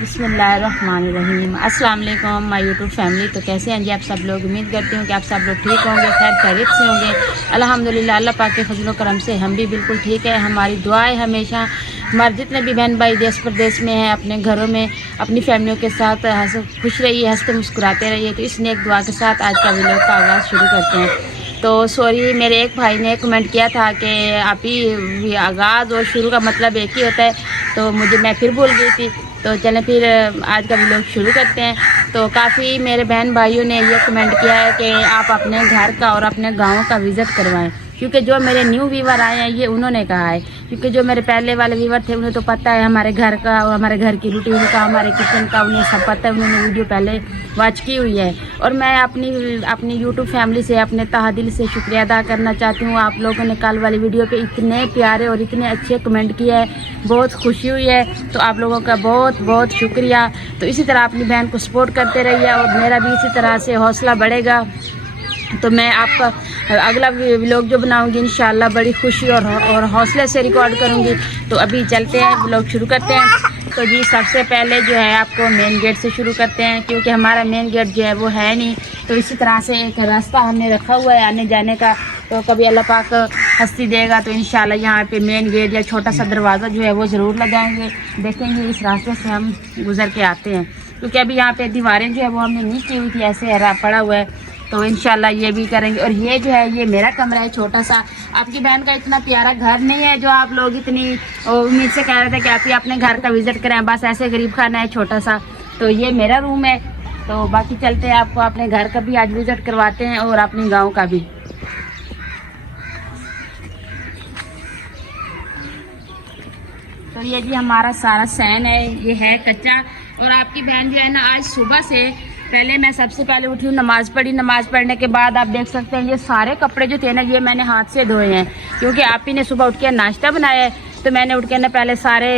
बिस्मिल्लाहिर्रहमानिर्रहीम। अस्सलाम वालेकुम माय यूट्यूब फैमिली। तो कैसे हैं जी आप सब लोग? उम्मीद करती हूँ कि आप सब लोग ठीक होंगे, खैर खैरियत से होंगे। अल्हम्दुलिल्लाह अल्लाह पाक के फजल करम से हम भी बिल्कुल ठीक है। हमारी दुआ है हमेशा हमारे जितने भी बहन भाई देश प्रदेश में हैं, अपने घरों में अपनी फैमिलियों के साथ खुश रहिए, हंसते मुस्कुराते रहिए। तो इस नेक दुआ के साथ आज का व्लॉग का आगाज़ शुरू करते हैं। तो सॉरी, मेरे एक भाई ने कमेंट किया था कि आप ही आगाज़ और शुरू का मतलब एक ही होता है, तो मैं फिर भूल गई थी। तो चलें फिर आज का व्लॉग शुरू करते हैं। तो काफ़ी मेरे बहन भाइयों ने ये कमेंट किया है कि आप अपने घर का और अपने गांव का विज़िट करवाएं, क्योंकि जो मेरे न्यू व्यूवर आए हैं ये उन्होंने कहा है, क्योंकि जो मेरे पहले वाले व्यूवर थे उन्हें तो पता है हमारे घर का और हमारे घर की रूटीन का, हमारे किचन का उन्हें सब पता है, उन्होंने वीडियो पहले वॉच की हुई है। और मैं अपनी यूट्यूब फैमिली से अपने तहे दिल से शुक्रिया अदा करना चाहती हूँ। आप लोगों ने कल वाली वीडियो पे इतने प्यारे और इतने अच्छे कमेंट किए हैं, बहुत खुशी हुई है। तो आप लोगों का बहुत बहुत शुक्रिया। तो इसी तरह अपनी बहन को सपोर्ट करते रहिए और मेरा भी इसी तरह से हौसला बढ़ेगा। तो मैं आपका अगला व्लॉग जो बनाऊंगी इंशाल्लाह बड़ी खुशी और हौसले से रिकॉर्ड करूंगी। तो अभी चलते हैं, व्लॉग शुरू करते हैं। तो जी सबसे पहले जो है आपको मेन गेट से शुरू करते हैं, क्योंकि हमारा मेन गेट जो है वो है नहीं। तो इसी तरह से एक रास्ता हमने रखा हुआ है आने जाने का। तो कभी अल्लाह पाक हस्ती देगा तो इंशाल्लाह यहाँ पे मेन गेट या छोटा सा दरवाज़ा जो है वो ज़रूर लगाएंगे। देखेंगे इस रास्ते से हम गुज़र के आते हैं, क्योंकि अभी यहाँ पे दीवारें जो है वो हमने नहीं की हुई थी, ऐसे हरा पड़ा हुआ है। तो इंशाल्लाह ये भी करेंगे। और ये जो है ये मेरा कमरा है छोटा सा। आपकी बहन का इतना प्यारा घर नहीं है जो आप लोग इतनी उम्मीद से कह रहे थे कि आप ही अपने घर का विज़िट करें, बस ऐसे गरीब खाना है छोटा सा। तो ये मेरा रूम है। तो बाकी चलते हैं, आपको अपने घर का भी आज विज़िट करवाते हैं और अपने गाँव का भी। तो ये जी हमारा सारा सैन है, ये है कच्चा। और आपकी बहन जो है ना आज सुबह से पहले मैं सबसे पहले उठी हूँ, नमाज़ पढ़ी। नमाज़ पढ़ने के बाद आप देख सकते हैं ये सारे कपड़े जो थे ना ये मैंने हाथ से धोए हैं, क्योंकि आप ही ने सुबह उठ के नाश्ता बनाया है। तो मैंने उठ के ना पहले सारे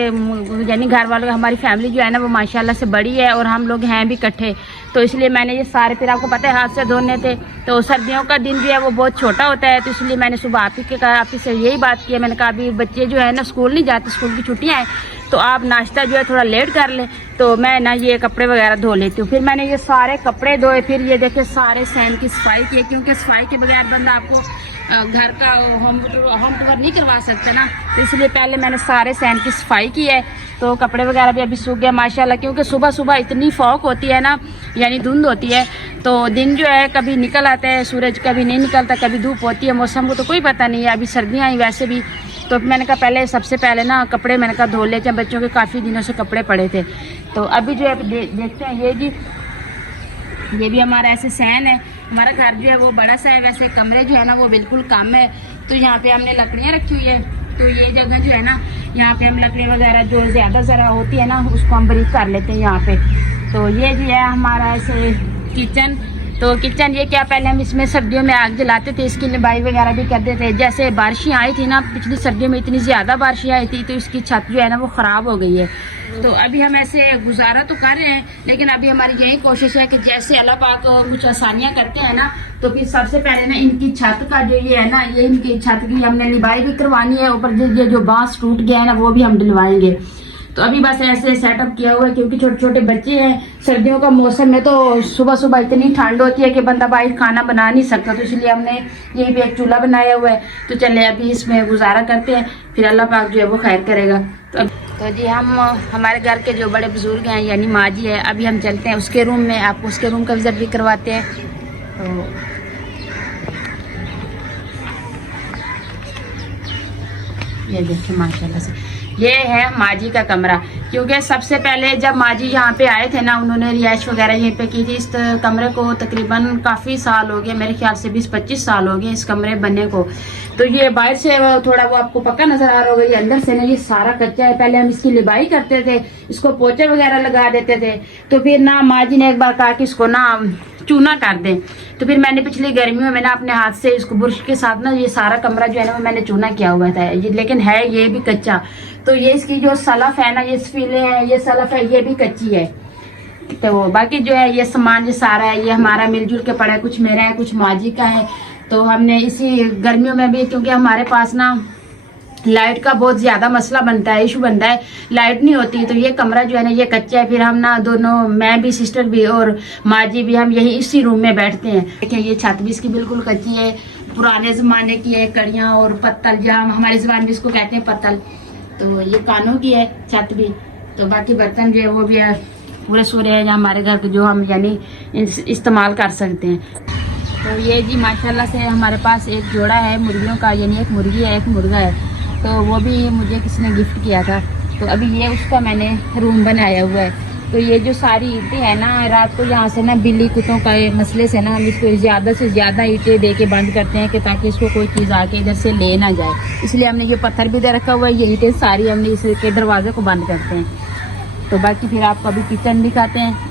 यानी घर वालों हमारी फैमिली जो है ना वो माशाल्लाह से बड़ी है और हम लोग हैं भी इकट्ठे, तो इसलिए मैंने ये सारे फिर आपको पता है हाथ से धोने थे। तो सर्दियों का दिन जो है वो बहुत छोटा होता है, तो इसलिए मैंने सुबह आप ही के कहा, आप ही से यही बात की है। मैंने कहा अभी बच्चे जो है ना स्कूल नहीं जाते, स्कूल की छुट्टियाँ हैं, तो आप नाश्ता जो है थोड़ा लेट कर लें। तो मैं ना ये कपड़े वगैरह धो लेती हूँ। फिर मैंने ये सारे कपड़े धोए, फिर ये देखे सारे सैन की सफाई की, क्योंकि सफाई के बगैर बंदा आपको घर का होम टूर नहीं करवा सकते ना। तो इसलिए पहले मैंने सारे सैन की सफाई की है। तो कपड़े वगैरह भी अभी सूख गए माशाल्लाह, क्योंकि सुबह सुबह इतनी फॉग होती है ना, यानी धुंध होती है। तो दिन जो है कभी निकल आता है सूरज, कभी नहीं निकलता, कभी धूप होती है। मौसम को तो कोई पता नहीं है, अभी सर्दियाँ आई वैसे भी। तो मैंने कहा पहले सबसे पहले ना कपड़े मैंने कहा धो लेते हैं, बच्चों के काफ़ी दिनों से कपड़े पड़े थे। तो अभी जो है देखते हैं। ये जी ये भी हमारा ऐसे सैन है। हमारा घर जो है वो बड़ा सा है, वैसे कमरे जो है ना वो बिल्कुल कम है। तो यहाँ पे हमने लकड़ियाँ रखी हुई है। तो ये जगह जो है ना यहाँ पे हम लकड़ी वगैरह जो ज़्यादा ज़रा होती है ना उसको हम ब्रीक कर लेते हैं यहाँ पे। तो ये जो है हमारा ऐसे किचन। तो किचन ये क्या, पहले हम इसमें सर्दियों में आग जलाते थे, इसकी लिबाई वगैरह भी करते थे। जैसे बारिशें आई थी ना पिछली सर्दियों में, इतनी ज़्यादा बारिशें आई थी तो इसकी छत जो है ना वो ख़राब हो गई है। तो अभी हम ऐसे गुजारा तो कर रहे हैं, लेकिन अभी हमारी यही कोशिश है कि जैसे अल्लाह पाक कुछ आसानियाँ करते हैं ना, तो फिर सबसे पहले ना इनकी छत का जो ये है ना, ये इनकी छत की हमने लिबाई भी करवानी है। ऊपर ये जो बांस टूट गया है ना वो भी हम डलवाएंगे। तो अभी बस ऐसे सेटअप किया हुआ है, क्योंकि छोटे छोटे बच्चे हैं। सर्दियों का मौसम में तो सुबह सुबह इतनी ठंड होती है कि बंदा बाहर खाना बना नहीं सकता, तो इसलिए हमने यहीं पे एक चूल्हा बनाया हुआ है। तो चले अभी इसमें गुजारा करते हैं, फिर अल्लाह पाक जो है वो खैर करेगा। तो जी हम हमारे घर के जो बड़े बुजुर्ग हैं यानी माँ जी है, अभी हम चलते हैं उसके रूम में, आपको उसके रूम का विजिट भी करवाते हैं। तो ये देखिए माशाल्लाह से ये है माँ जी का कमरा, क्योंकि सबसे पहले जब माँ जी यहाँ पे आए थे ना उन्होंने रिहाइश वगैरह यहीं पे की थी। इस कमरे को तकरीबन काफ़ी साल हो गए, मेरे ख्याल से 20-25 साल हो गए इस कमरे बनने को। तो ये बाहर से थोड़ा वो आपको पक्का नजर आ रहा होगा, ये अंदर से ना ये सारा कच्चा है। पहले हम इसकी लिबाई करते थे, इसको पोचे वगैरह लगा देते थे। तो फिर ना माँ जी ने एक बार कहा कि इसको ना चूना कर दें। तो फिर मैंने पिछली गर्मियों में ना अपने हाथ से इसको बुरश के साथ ना ये सारा कमरा जो है ना मैंने चूना किया हुआ था ये, लेकिन है ये भी कच्चा। तो ये इसकी जो सलफ है ना, ये सफीले हैं, ये सलफ है, ये भी कच्ची है। तो बाकी जो है ये सामान जो सारा है ये हमारा मिलजुल के पड़ा है, कुछ मेरा है कुछ माँ जी का है। तो हमने इसी गर्मियों में भी, क्योंकि हमारे पास ना लाइट का बहुत ज्यादा मसला बनता है, इशू बनता है, लाइट नहीं होती। तो ये कमरा जो है ना ये कच्चा है। फिर हम ना दोनों, मैं भी, सिस्टर भी और माँ जी भी, हम यही इसी रूम में बैठते हैं। देखिए ये छत भी इसकी बिल्कुल कच्ची है, पुराने जमाने की है, कड़ियाँ और पत्तल, जहाँ हमारे ज़बान में इसको कहते हैं पत्तल। तो ये कानों की है छत भी। तो बाकी बर्तन जो है वो भी है, पूरे सूरे हैं हमारे घर के, जो हम यानी इस्तेमाल कर सकते हैं। तो ये जी माशाल्लाह से हमारे पास एक जोड़ा है मुर्गियों का, यानी एक मुर्गी है एक मुर्गा है। तो वो भी मुझे किसी ने गिफ्ट किया था। तो अभी ये उसका मैंने रूम बनाया हुआ है। तो ये जो सारी ईंटें हैं ना, रात को यहाँ से ना बिल्ली कुत्तों का मसले से ना हम इसको ज़्यादा से ज़्यादा ईंटें दे के बंद करते हैं कि ताकि इसको कोई चीज़ आके इधर से ले ना जाए। इसलिए हमने ये पत्थर भी दे रखा हुआ है, ये ईंटें सारी हमने इसके दरवाजे को बंद करते हैं। तो बाकी फिर आपको अभी किचन दिखाते हैं।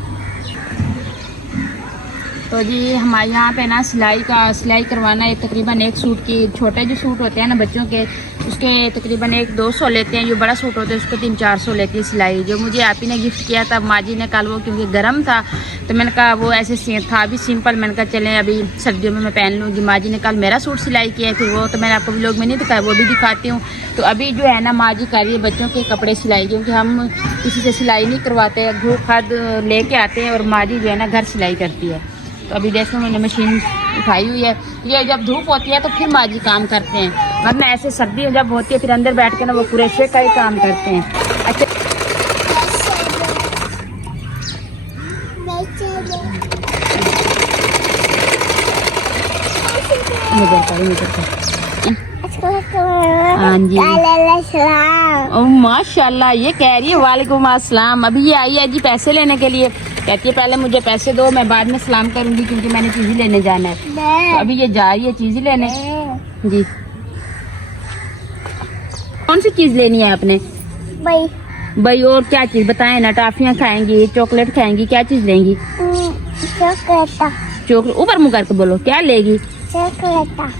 तो जी हमारे यहाँ पे ना सिलाई करवाना है। तकरीबन एक सूट की, छोटे जो सूट होते हैं ना बच्चों के, उसके तकरीबन 1-200 लेते हैं। जो बड़ा सूट होता है उसको 300-400 लेती है सिलाई। जो मुझे आप ही ने गिफ्ट किया था माँ जी ने कल, वो क्योंकि गर्म था तो मैंने कहा वो ऐसे था अभी सिंपल, मैंने कहा चलें अभी सर्दियों में मैं पहन लूँगी। माँ जी ने कल मेरा सूट सिलाई किया है, फिर वो तो मैंने आपको व्लॉग में नहीं दिखाया, वो भी दिखाती हूँ। तो अभी जो है ना माँ जी कर रही है बच्चों के कपड़े सिलाई, क्योंकि हम किसी से सिलाई नहीं करवाते, धूप खाद लेके आते हैं और माँ जी जो है ना घर सिलाई करती है। तो अभी देखो मैंने मशीन उठाई हुई है। ये जब धूप होती है तो फिर माँ जी काम करते हैं, वरना ऐसे सर्दी जब होती है फिर अंदर बैठ के ना वो कुरेशे का ही काम करते हैं। अच्छा हाँ जी, ओ माशाल्लाह, ये कह रही है वालेकुम अस्सलाम। अभी ये आई है जी पैसे लेने के लिए, कहती है पहले मुझे पैसे दो, मैं बाद में सलाम करूंगी क्योंकि मैंने चीज़ी लेने जाना है। तो अभी ये जा रही है चीज़ी लेने जी। कौन सी चीज़ लेनी है आपने? भाई और क्या चीज़ बताएं ना? टॉफियाँ खाएंगी, चॉकलेट खाएंगी, क्या चीज़ लेंगी? चॉकलेट ऊपर मुँह करके बोलो, क्या लेगी?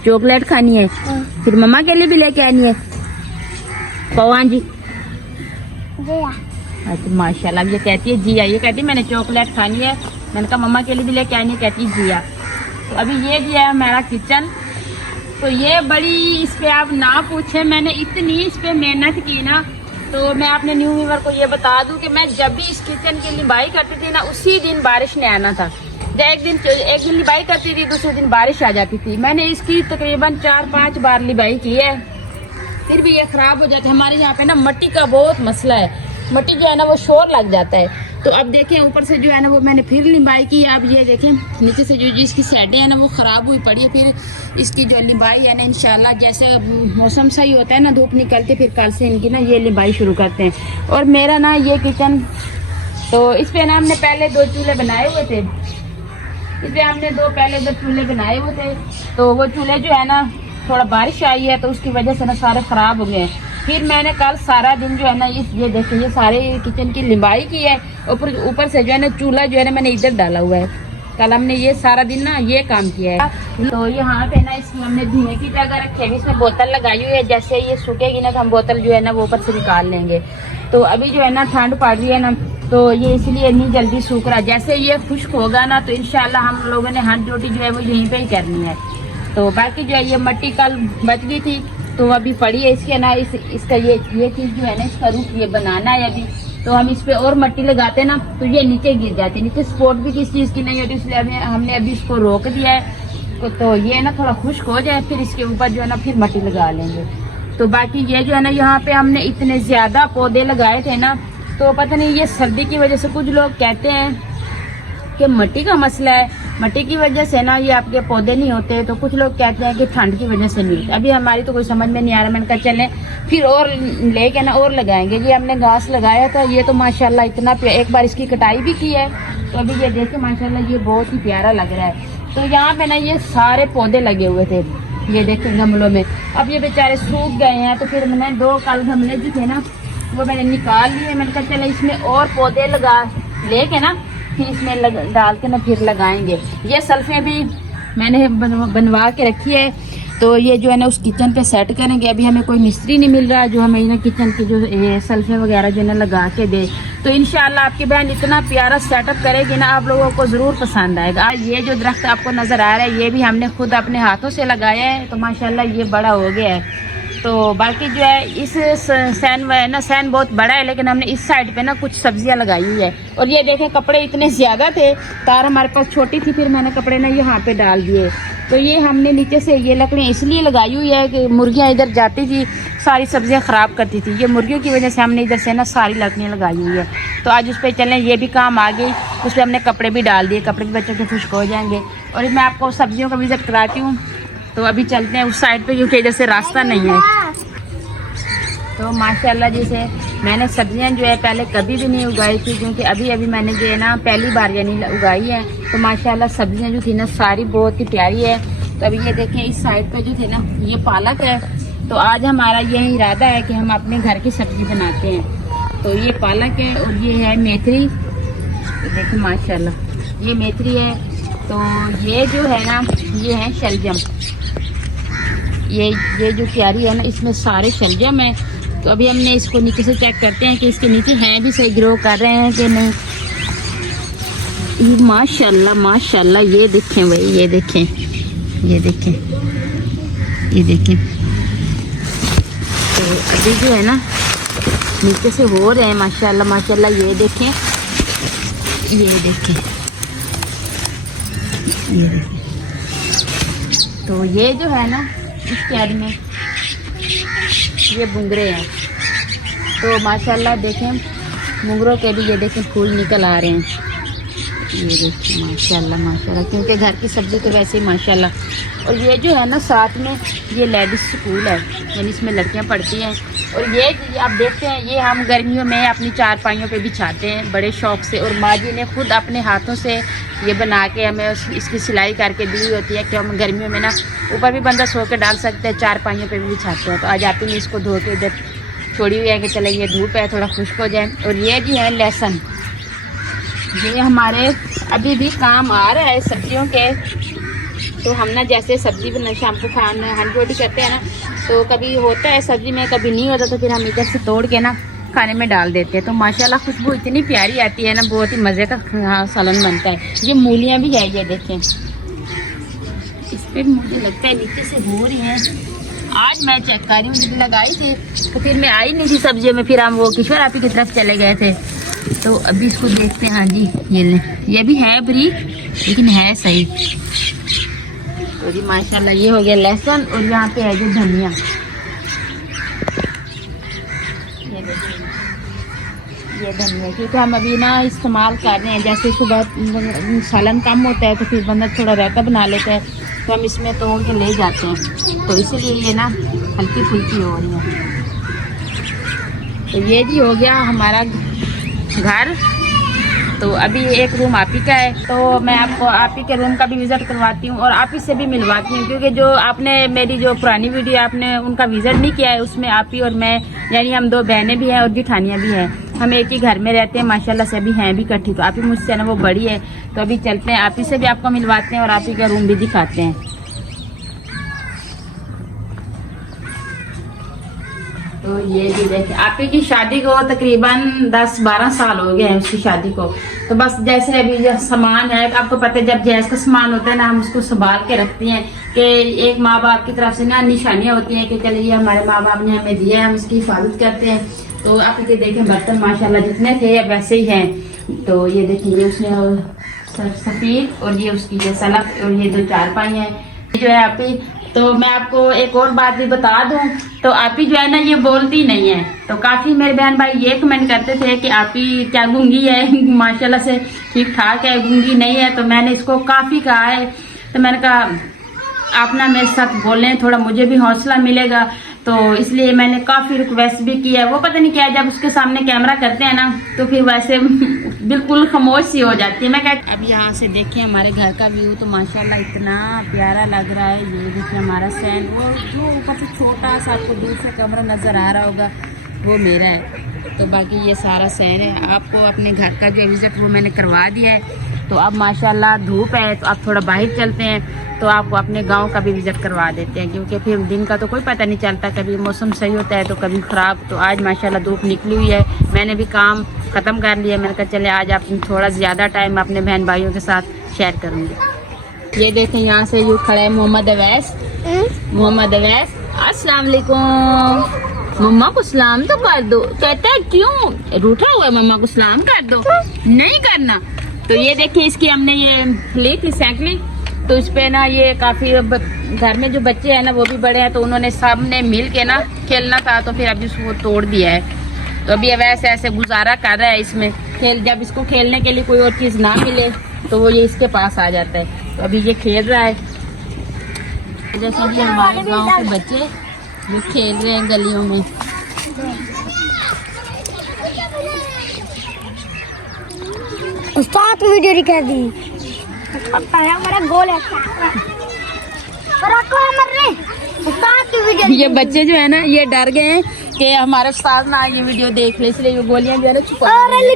चॉकलेट खानी है। फिर मम्मा के लिए भी लेके आनी है पवान जी। अच्छा माशाल्लाह, ये कहती है जिया, ये कहती है मैंने चॉकलेट खानी है। मैंने कहा मम्मा के लिए भी लेके आनी है, कहती है जिया। तो अभी ये जी है हमारा किचन। तो ये बड़ी, इस पे आप ना पूछे, मैंने इतनी इस पे मेहनत की ना। तो मैं अपने न्यू व्यूअर को ये बता दूं कि मैं जब भी इस किचन की लिबाई करती थी ना, उसी दिन बारिश ने आना था। एक दिन लिबाई करती थी, दूसरे दिन बारिश आ जाती थी। मैंने इसकी तकरीबन 4-5 बार लिबाई की है, फिर भी ये खराब हो जाता है। हमारे यहाँ पे ना मिट्टी का बहुत मसला है, मिट्टी जो है ना वो शोर लग जाता है। तो अब देखें ऊपर से जो है ना वो मैंने फिर लिबाई की। अब ये देखें नीचे से जो इसकी साइडें है ना वो ख़राब हुई पड़ी है। फिर इसकी जो लिबाई है ना इंशाल्लाह जैसे मौसम सही होता है ना, धूप निकलती, फिर कल से इनकी ना ये लिबाई शुरू करते हैं। और मेरा ना ये किचन, तो इस पर ना हमने पहले 2 चूल्हे बनाए हुए थे, इसलिए हमने पहले 2 चूल्हे बनाए हुए थे। तो वो चूल्हे जो है ना थोड़ा बारिश आई है तो उसकी वजह से ना सारे ख़राब हो गए। फिर मैंने कल सारा दिन जो है ना ये देखिए ये सारे किचन की लिबाई की है। ऊपर से जो है ना चूल्हा जो है ना मैंने इधर डाला हुआ है। कल हमने ये सारा दिन ना ये काम किया है। तो यहाँ पे ना इसमें हमने धुएं की जगह रखी है, इसमें बोतल लगाई हुई है। जैसे ये सूखेगी ना तो हम बोतल जो है ना वो ऊपर से निकाल लेंगे। तो अभी जो है ना ठंड पड़ रही है ना, तो ये इसलिए इतनी जल्दी सूख रहा है। जैसे ये खुश्क होगा ना तो इंशाल्लाह हम लोगों ने हाथ रोटी जो है वो यहीं पे ही करनी है। तो बाकी जो है ये मिट्टी कल बच गई थी तो अभी पड़ी है इसके ना, इसका ये चीज़ जो है ना इसका रूप ये बनाना है अभी। तो हम इस पे और मिट्टी लगाते ना तो ये नीचे गिर जाती, नीचे सपोर्ट भी किस चीज़ की नहीं होती, इसलिए हमने अभी इसको रोक दिया है। तो ये ना थोड़ा खुश्क हो जाए फिर इसके ऊपर जो है ना फिर मिट्टी लगा लेंगे। तो बाकी ये जो है ना यहाँ पे हमने इतने ज़्यादा पौधे लगाए थे ना, तो पता नहीं ये सर्दी की वजह से कुछ लोग कहते हैं कि मिट्टी का मसला है, मिट्टी की वजह से ना ये आपके पौधे नहीं होते। तो कुछ लोग कहते हैं कि ठंड की वजह से नहीं होते। अभी हमारी तो कोई समझ में नहीं आ रहा। मैंने कहा चलें फिर और लेके ना और लगाएंगे। ये हमने घास लगाया था, ये तो माशाल्लाह इतना एक बार इसकी कटाई भी की है। तो अभी ये देखें माशाल्लाह ये बहुत ही प्यारा लग रहा है। तो यहाँ पे ना ये सारे पौधे लगे हुए थे, ये देखें गमलों में। अब ये बेचारे सूख गए हैं तो फिर मैंने 2 कल गमले जो थे ना वो मैंने निकाल लिए। मैंने कहा चले इसमें और पौधे लगा लेके ना फिर इसमें डाल के ना फिर लगाएंगे। ये सल्फें भी मैंने बनवा के रखी है। तो ये जो है ना उस किचन पे सेट करेंगे। अभी हमें कोई मिस्त्री नहीं मिल रहा जो हमें ना किचन की जो सल्फें वगैरह जो है ना लगा के दे। तो इंशाल्लाह आपकी बहन इतना प्यारा सेटअप करेगी ना आप लोगों को ज़रूर पसंद आएगा। ये जो दरख्त आपको नज़र आ रहा है ये भी हमने खुद अपने हाथों से लगाया है। तो माशाल्लाह ये बड़ा हो गया है। तो बाकी जो है इस सैन में ना, सैन बहुत बड़ा है लेकिन हमने इस साइड पे ना कुछ सब्जियां लगाई हुई है। और ये देखें कपड़े इतने ज़्यादा थे, तार हमारे पास छोटी थी, फिर मैंने कपड़े ना यहाँ पे डाल दिए। तो ये हमने नीचे से ये लकड़ियाँ इसलिए लगाई हुई है कि मुर्गियाँ इधर जाती थी, सारी सब्जियाँ ख़राब करती थी। ये मुर्गियों की वजह से हमने इधर से ना सारी लकड़ियाँ लगाई हुई है। तो आज उस पर चलें, ये भी काम आ गई। उस पर हमने कपड़े भी डाल दिए, कपड़े भी बच्चों के खुश्क हो जाएंगे। और मैं आपको सब्जियों का विजिट कराती हूँ। तो अभी चलते हैं उस साइड पे, क्योंकि इधर से रास्ता नहीं है। तो माशाल्लाह जैसे मैंने सब्जियां जो है पहले कभी भी नहीं उगाई थी, क्योंकि अभी अभी मैंने जो है ना पहली बार यानी उगाई है। तो माशाल्लाह सब्जियां जो थी ना सारी बहुत ही प्यारी है। तो अभी ये देखें इस साइड पे जो थे ना ये पालक है। तो आज हमारा यह इरादा है कि हम अपने घर की सब्जी बनाते हैं। तो ये पालक है और ये है मेथी। देखो माशाल्लाह ये मेथी है। तो ये जो है ना ये है शलजम। ये जो क्यारी है ना इसमें सारे शलजम है। तो अभी हमने इसको नीचे से चेक करते हैं कि इसके नीचे हैं भी सही ग्रो कर रहे हैं कि नहीं। ये माशाल्लाह माशाल्लाह ये देखें भाई, ये देखें, ये देखें, ये देखें। तो अभी जो है ना नीचे से हो रहे हैं माशाल्लाह माशाल्लाह। ये देखें, ये देखें, ये देखें। तो ये जो है ना इस क्यारी में ये बुंगरे हैं। तो माशाल्लाह देखें मुंगरों के भी ये देखें फूल निकल आ रहे हैं। ये देखें माशाल्लाह माशाल्लाह, क्योंकि घर की सब्ज़ी तो वैसे ही माशाल्लाह। और ये जो है ना साथ में ये लेडीज़ स्कूल है, यानी इसमें लड़कियां पढ़ती हैं। और ये आप देखते हैं ये हम गर्मियों में अपनी चारपाइयों पे बिछाते हैं बड़े शौक़ से। और माँ जी ने खुद अपने हाथों से ये बना के हमें इसकी सिलाई करके दी होती है कि हम गर्मियों में ना ऊपर भी बंदा सो के डाल सकते हैं, चारपाइयों पे भी बिछाते हैं। तो आज आती मैं इसको धो के इधर छोड़ी हुई है कि चले ये धूप है थोड़ा खुश्क हो जाए। और ये भी है लहसुन, ये हमारे अभी भी काम आ रहा है सब्जियों के। तो हम ना जैसे सब्जी बना शाम को खाना हंडी रोटी करते हैं ना, तो कभी होता है सब्जी में कभी नहीं होता, तो फिर हम इधर से तोड़ के ना खाने में डाल देते हैं। तो माशाल्लाह खुशबू इतनी प्यारी आती है ना, बहुत ही मज़े का सालन बनता है। ये मूलियाँ भी है, ये देखें इस पर मुझे लगता है नीचे से हो रही हैं। आज मैं चेक कर रही हूँ, जब लगाई थी तो फिर मैं आई नहीं थी सब्जियों में, फिर हम वो किशोर आपी की तरफ चले गए थे। तो अभी इसको देखते हैं। हाँ जी ये भी है बरीक लेकिन है सही। तो जी माशाल्लाह ये हो गया लहसुन। और यहाँ पे है जो धनिया, ये धनिया, क्योंकि हम अभी ना इस्तेमाल कर रहे हैं। जैसे सुबह सालन कम होता है तो फिर बंदा थोड़ा रायता बना लेता है, तो हम इसमें तोड़ के ले जाते हैं। तो इसीलिए ये ना हल्की फुल्की हो रही है। तो ये जी हो गया हमारा घर। तो अभी एक रूम आप ही का है, तो मैं आपको आप ही के रूम का भी विज़िट करवाती हूँ और आप ही से भी मिलवाती हूँ। क्योंकि जो आपने मेरी जो पुरानी वीडियो आपने उनका विज़िट नहीं किया है, उसमें आप ही और मैं यानी हम दो बहनें भी हैं और जिठानियाँ भी हैं, हम एक ही घर में रहते हैं माशाल्लाह से। अभी हैं भी इकट्ठी। तो आप ही मुझसे ना वो बड़ी है। तो अभी चलते हैं, आप ही से भी आपको मिलवाते हैं और आप ही का रूम भी दिखाते हैं। तो ये भी देखिए आपी की शादी को तकरीबन 10-12 साल हो गए हैं उसकी शादी को। तो बस जैसे अभी जो सामान है, आपको पता है जब जैस का सामान होता है ना हम उसको संभाल के रखते हैं कि एक माँ बाप की तरफ से ना निशानियां होती हैं कि चलिए हमारे माँ बाप ने हमें दिया है, हम इसकी हिफाजत करते हैं। तो आप ये देखें बर्तन माशाल्लाह जितने थे वैसे ही हैं। तो ये देखिए उसने सफेद और ये उसकी जो सलफ और ये 2 चारपाई हैं जो है आपी। तो मैं आपको एक और बात भी बता दूं, तो आपी जो है ना ये बोलती नहीं है। तो काफ़ी मेरे बहन भाई ये कमेंट करते थे कि आपी क्या गूंगी है, माशाल्लाह से ठीक ठाक है, गूंगी नहीं है। तो मैंने इसको काफ़ी कहा है, तो मैंने कहा आप ना मेरे साथ बोलें, थोड़ा मुझे भी हौसला मिलेगा। तो इसलिए मैंने काफ़ी रिक्वेस्ट भी किया है। वो पता नहीं क्या जब उसके सामने कैमरा करते हैं ना तो फिर वैसे बिल्कुल खामोश सी हो जाती है। मैं कहती अब यहाँ से देखें हमारे घर का व्यू, तो माशाल्लाह इतना प्यारा लग रहा है। ये देखिए हमारा सैन, वो जो ऊपर से छोटा सा आपको दूर से कमरा नज़र आ रहा होगा वो मेरा है। तो बाकी ये सारा सैन है। आपको अपने घर का जो विज़िट वो मैंने करवा दिया है। तो अब माशाल्लाह धूप है तो आप थोड़ा बाहर चलते हैं, तो आपको अपने गांव का भी विज़िट करवा देते हैं। क्योंकि फिर दिन का तो कोई पता नहीं चलता, कभी मौसम सही होता है तो कभी ख़राब। तो आज माशाल्लाह धूप निकली हुई है, मैंने भी काम ख़त्म कर लिया। मैंने कहा चले आज आप थोड़ा ज़्यादा टाइम अपने बहन भाइयों के साथ शेयर करूँगी। ये देखें यहाँ से यूँ खड़ा है मोहम्मद अवैस। मोहम्मद अवैस अस्सलाम वालेकुम। मम्मा को सलाम तो कर दो। कहता है क्यों रूठा हुआ है, मम्मा को सलाम कर दो। नहीं करना। तो ये देखिए इसकी हमने ये ली थी साइकिल, तो इस पे ना ये काफी घर में जो बच्चे हैं ना वो भी बड़े हैं, तो उन्होंने सब ने मिल के ना खेलना था, तो फिर अभी उसको तोड़ दिया है। तो अभी वैसे ऐसे गुजारा कर रहा है इसमें खेल। जब इसको खेलने के लिए कोई और चीज ना मिले तो वो ये इसके पास आ जाता है। तो अभी ये खेल रहा है। जैसे कि हमारे गांव के बच्चे जो खेल रहे हैं गलियों में। उस्ताद वीडियो दिखा दी। हमारा गोल है। ये बच्चे जो है ना ये डर गए हैं कि हमारे उस्ताद ना ये वीडियो देख ले, इसलिए ये गोलियां जो है ना छुपा रहे हैं।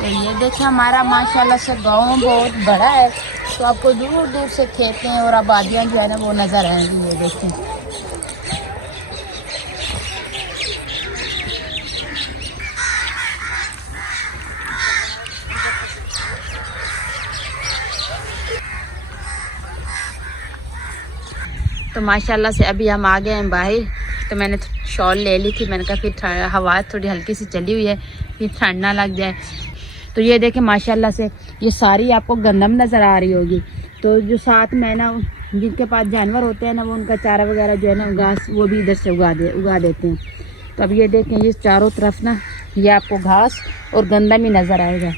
तो ये देखिए हमारा माशाल्लाह से गांव बहुत बड़ा है, तो आपको दूर दूर से खेत हैं और आबादियां जो है ना वो नजर आएंगी। ये देखें तो माशाल्लाह से अभी हम आ गए हैं बाहर। तो मैंने शॉल ले ली थी, मैंने कहा फिर हवा थोड़ी हल्की सी चली हुई है, फिर ठंड ना लग जाए। तो ये देखें माशाल्लाह से ये सारी आपको गंदम नज़र आ रही होगी। तो जो साथ में ना जिनके पास जानवर होते हैं ना वो उनका चारा वगैरह जो है ना घास वो भी इधर से उगा देते हैं। तो अब ये देखें ये चारों तरफ ना ये आपको घास और गंदम ही नज़र आएगा।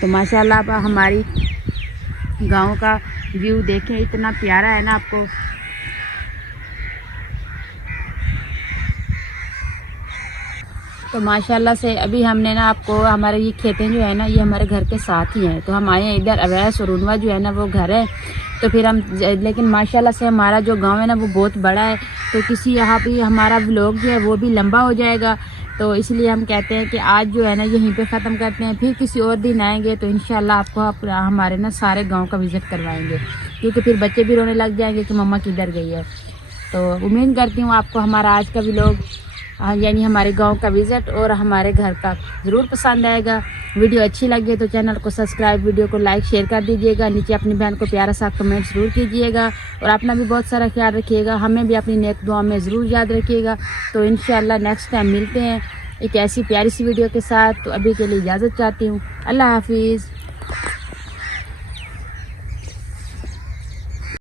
तो माशाल्लाह आप हमारी गाँव का व्यू देखें, इतना प्यारा है ना आपको। तो माशाल्लाह से अभी हमने ना आपको हमारे ये खेतें जो है ना ये हमारे घर के साथ ही हैं। तो हम आए हैं इधर। अवैस और उनवा जो है ना वो घर है, तो फिर हम लेकिन माशाल्लाह से हमारा जो गांव है ना वो बहुत बड़ा है, तो किसी यहाँ पे हमारा व्लॉग जो है वो भी लंबा हो जाएगा। तो इसलिए हम कहते हैं कि आज जो है ना यहीं पे ख़त्म करते हैं, फिर किसी और दिन आएंगे तो इंशाल्लाह आपको हमारे ना सारे गाँव का विज़िट करवाएँगे, क्योंकि फिर बच्चे भी रोने लग जाएंगे कि मम्मा किधर गई है। तो उम्मीद करती हूँ आपको हमारा आज का व्लॉग यानी हमारे गांव का विज़िट और हमारे घर का ज़रूर पसंद आएगा। वीडियो अच्छी लगे तो चैनल को सब्सक्राइब, वीडियो को लाइक शेयर कर दीजिएगा। नीचे अपनी बहन को प्यारा सा कमेंट ज़रूर कीजिएगा और अपना भी बहुत सारा ख्याल रखिएगा। हमें भी अपनी नेक दुआ में ज़रूर याद रखिएगा। तो इंशाल्लाह नेक्स्ट टाइम मिलते हैं एक ऐसी प्यारी सी वीडियो के साथ। तो अभी के लिए इजाज़त चाहती हूँ। अल्लाह हाफिज़।